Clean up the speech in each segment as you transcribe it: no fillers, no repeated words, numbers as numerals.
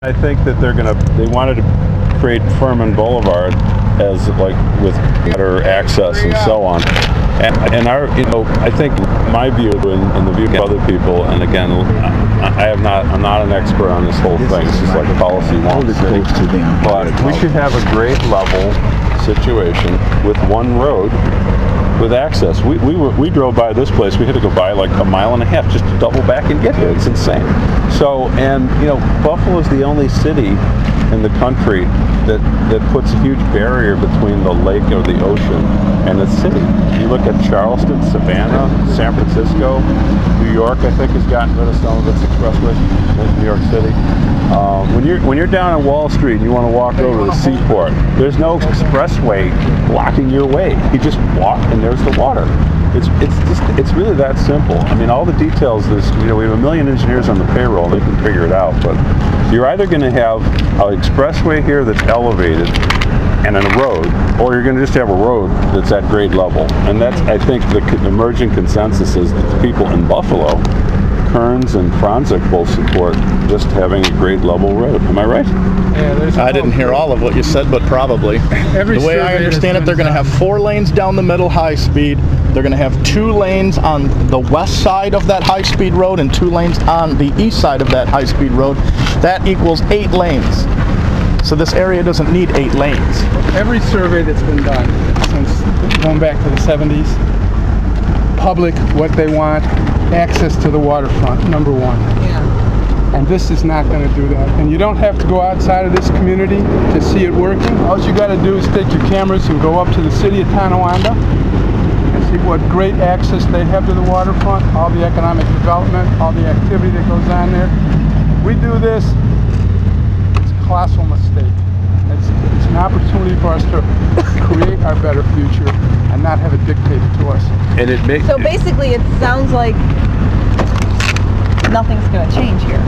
I think that they wanted to create Furman Boulevard as like with better access and so on. And I think my view and the view of other people, and again, I'm not an expert on this whole thing. It's just like a policy won't city. But we should have a grade level situation with one road with access. We drove by this place. We had to go by like a mile and a half just to double back and get here. It's insane. So, and Buffalo is the only city in the country that puts a huge barrier between the lake or the ocean and the city. You look at Charleston, Savannah, San Francisco, New York, I think has gotten rid of some of its expressways, New York City. When you're down on Wall Street and you want to walk over to the seaport, there's no expressway blocking your way. You just walk and there's the water. It's really that simple. I mean, all the details. We have a million engineers on the payroll. They can figure it out. But you're either going to have an expressway here that's elevated and a road, or you're going to just have a road that's at grade level. And that's, I think, the emerging consensus is that the people in Buffalo, Kearns and Franzik both support just having a grade level road. Am I right? Yeah, I didn't hear all of what you said, but probably. The way I understand it, they're going to have 4 lanes down the middle high speed. They're going to have 2 lanes on the west side of that high speed road and 2 lanes on the east side of that high speed road. That equals 8 lanes. So this area doesn't need 8 lanes. Every survey that's been done since going back to the 70s, public, what they want, access to the waterfront, number 1. Yeah. And this is not going to do that. And you don't have to go outside of this community to see it working. All you got to do is take your cameras and go up to the city of Tonawanda and see what great access they have to the waterfront, all the economic development, all the activity that goes on there. We do this, it's a colossal mistake. It's an opportunity for us to create our better future and not have it dictated to us. And it makes so basically, it sounds like nothing's going to change here.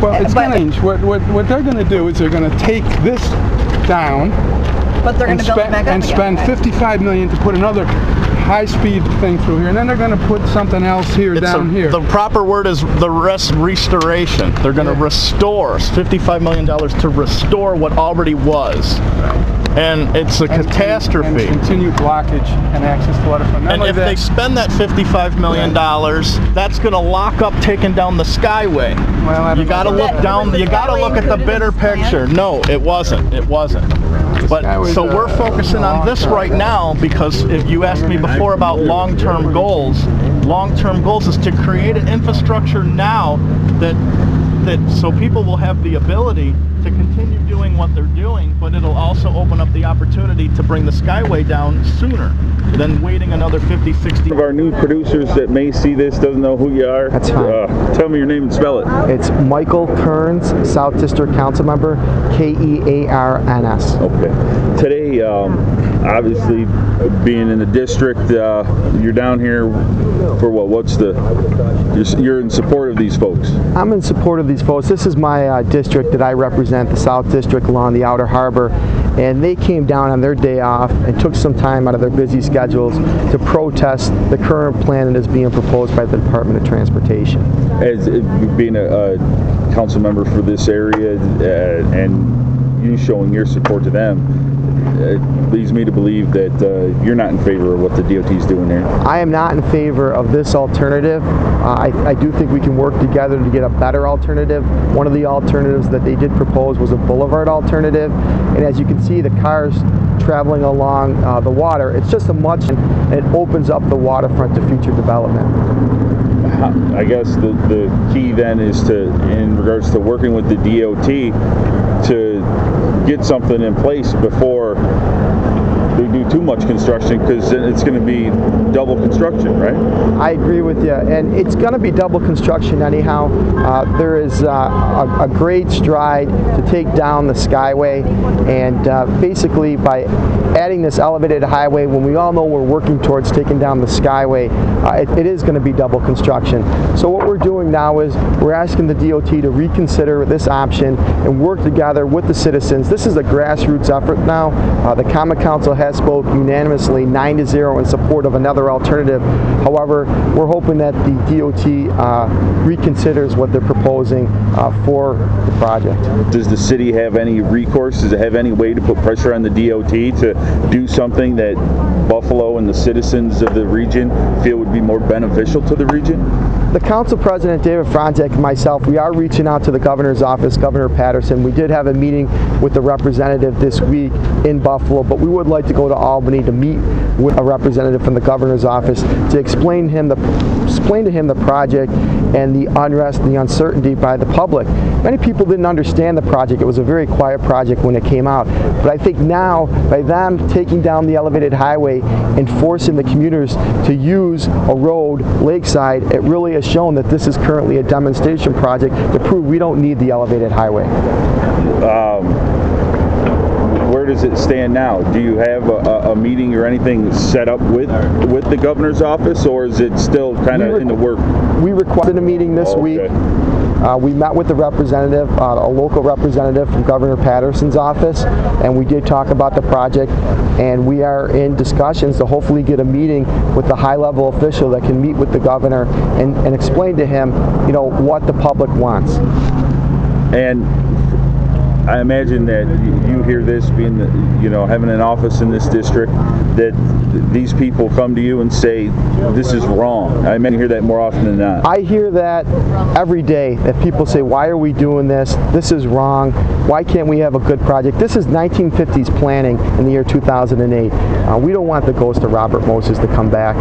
Well, it's going to change. What they're going to do is they're going to take this down, but they're going to build it back up and spend $55 million to put another high-speed thing through here, and then they're going to put something else here down here. The proper word is restoration. They're going to restore $55 million to restore what already was. And it's a catastrophe. And continued blockage and access to waterfront. And if they spend that $55 million, that's going to lock up taking down the Skyway. Well, you got to look down. You got to look at the bigger picture. No, it wasn't. It wasn't. But so we're focusing on this right now because if you asked me before about long-term goals is to create an infrastructure now that so people will have the ability to continue doing what they're doing, but it'll also open up the opportunity to bring the Skyway down sooner than waiting another 50, 60. One of our new producers that may see this doesn't know who you are. That's fine. Tell me your name and spell it. It's Michael Kearns, South District Council Member, Kearns. Okay. Today, obviously, being in the district, you're down here for what? You're in support of these folks. I'm in support of these folks. This is my district that I represent, the South District along the Outer Harbor, and they came down on their day off and took some time out of their busy schedules to protest the current plan that is being proposed by the Department of Transportation. As being a council member for this area and you showing your support to them, it leads me to believe that you're not in favor of what the DOT is doing there. I am not in favor of this alternative. I do think we can work together to get a better alternative. One of the alternatives that they did propose was a boulevard alternative, and as you can see, the cars traveling along the water, it's just and it opens up the waterfront to future development. I guess the key then is in regards to working with the DOT, to get something in place before they do too much construction, because then it's going to be double construction, right? I agree with you, and it's going to be double construction anyhow. There is a great stride to take down the Skyway, and basically by adding this elevated highway, when we all know we're working towards taking down the Skyway, it is going to be double construction. So what we're doing now is we're asking the DOT to reconsider this option and work together with the citizens. This is a grassroots effort now. The Common Council has spoke unanimously 9-0 in support of another alternative. However, we're hoping that the DOT reconsiders what they're proposing for the project. Does the city have any recourse? Does it have any way to put pressure on the DOT to do something that Buffalo and the citizens of the region feel would be more beneficial to the region? The council president, David Franzek, and myself, we are reaching out to the governor's office, Governor Patterson. We did have a meeting with the representative this week in Buffalo, but we would like to go to Albany to meet with a representative from the governor's office to explain to him the project and the unrest and the uncertainty by the public. Many people didn't understand the project. It was a very quiet project when it came out. But I think now, by them taking down the elevated highway and forcing the commuters to use a road lakeside, it really has shown that this is currently a demonstration project to prove we don't need the elevated highway. Where does it stand now? Do you have a meeting or anything set up with the governor's office, or is it still kind of in the work? We requested a meeting this week. We met with the representative, a local representative from Governor Patterson's office, and we did talk about the project, and we are in discussions to hopefully get a meeting with the high-level official that can meet with the governor and explain to him, you know, what the public wants. And I imagine that you hear this, being, you know, having an office in this district, that these people come to you and say, this is wrong. I imagine you hear that more often than not. I hear that every day, that people say, why are we doing this? This is wrong. Why can't we have a good project? This is 1950s planning in the year 2008. We don't want the ghost of Robert Moses to come back.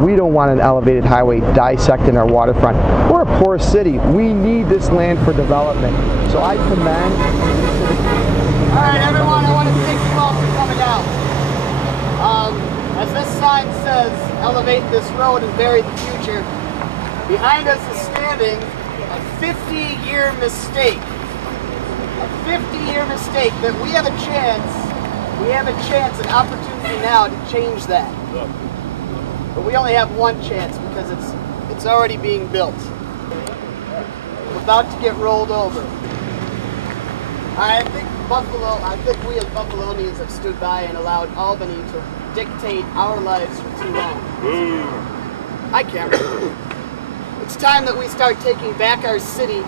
We don't want an elevated highway dissecting our waterfront. We're a poor city. We need this land for development. So I commend. All right, everyone, I want to thank you all for coming out. As this sign says, elevate this road and bury the future, behind us is standing a 50-year mistake. A 50-year mistake that we have a chance, an opportunity now to change that. But we only have one chance because it's already being built. We're about to get rolled over. I think we as Buffalonians have stood by and allowed Albany to dictate our lives for too long. I can't. It's time that we start taking back our city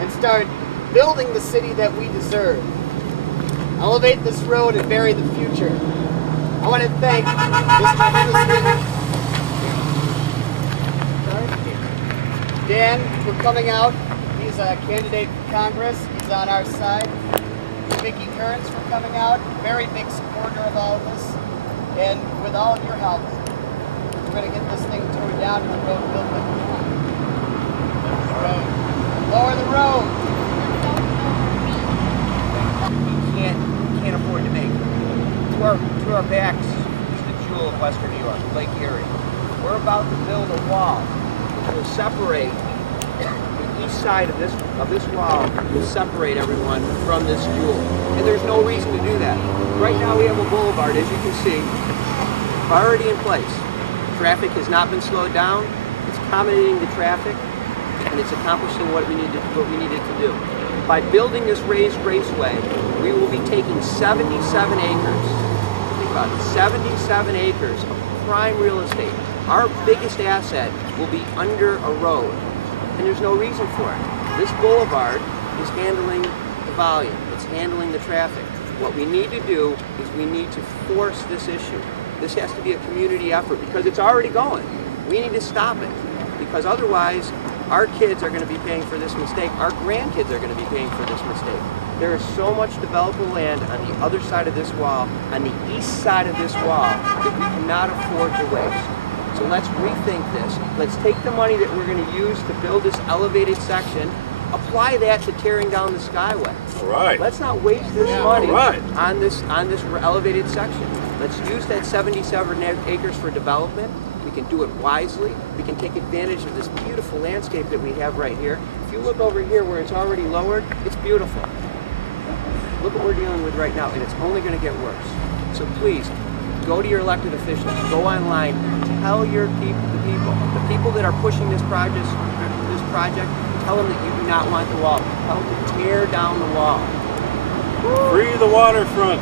and start building the city that we deserve. Elevate this road and bury the future. I want to thank Mr. Dan for coming out. He's a candidate for Congress. He's on our side. Vicki Kearns for coming out. Very big supporter of all of this. And with all of your help, we're going to get this thing torn down and the road built like we want. Lower the road. We can't afford to make. To our backs is the jewel of Western New York, Lake Erie. We're about to build a wall which will separate the east side of this wall, will separate everyone from this jewel. And there's no reason to do that. Right now we have a boulevard, as you can see, already in place. Traffic has not been slowed down. It's accommodating the traffic, and it's accomplishing what we needed to do. By building this raised raceway, we will be taking 77 acres. Think about it, 77 acres of prime real estate. Our biggest asset will be under a road, and there's no reason for it. This boulevard is handling the volume. It's handling the traffic. What we need to do is we need to force this issue. This has to be a community effort because it's already going. We need to stop it because otherwise our kids are going to be paying for this mistake. Our grandkids are going to be paying for this mistake. There is so much developable land on the other side of this wall, on the east side of this wall, that we cannot afford to waste. So let's rethink this. Let's take the money that we're going to use to build this elevated section, apply that to tearing down the Skyway. All right. Let's not waste this money on this elevated section. Let's use that 77 acres for development. We can do it wisely. We can take advantage of this beautiful landscape that we have right here. If you look over here where it's already lowered, it's beautiful. Look what we're dealing with right now, and it's only going to get worse. So please, go to your elected officials, go online, tell your the people that are pushing this project, tell them that you do not want the wall. Tell them to tear down the wall. Free the waterfront.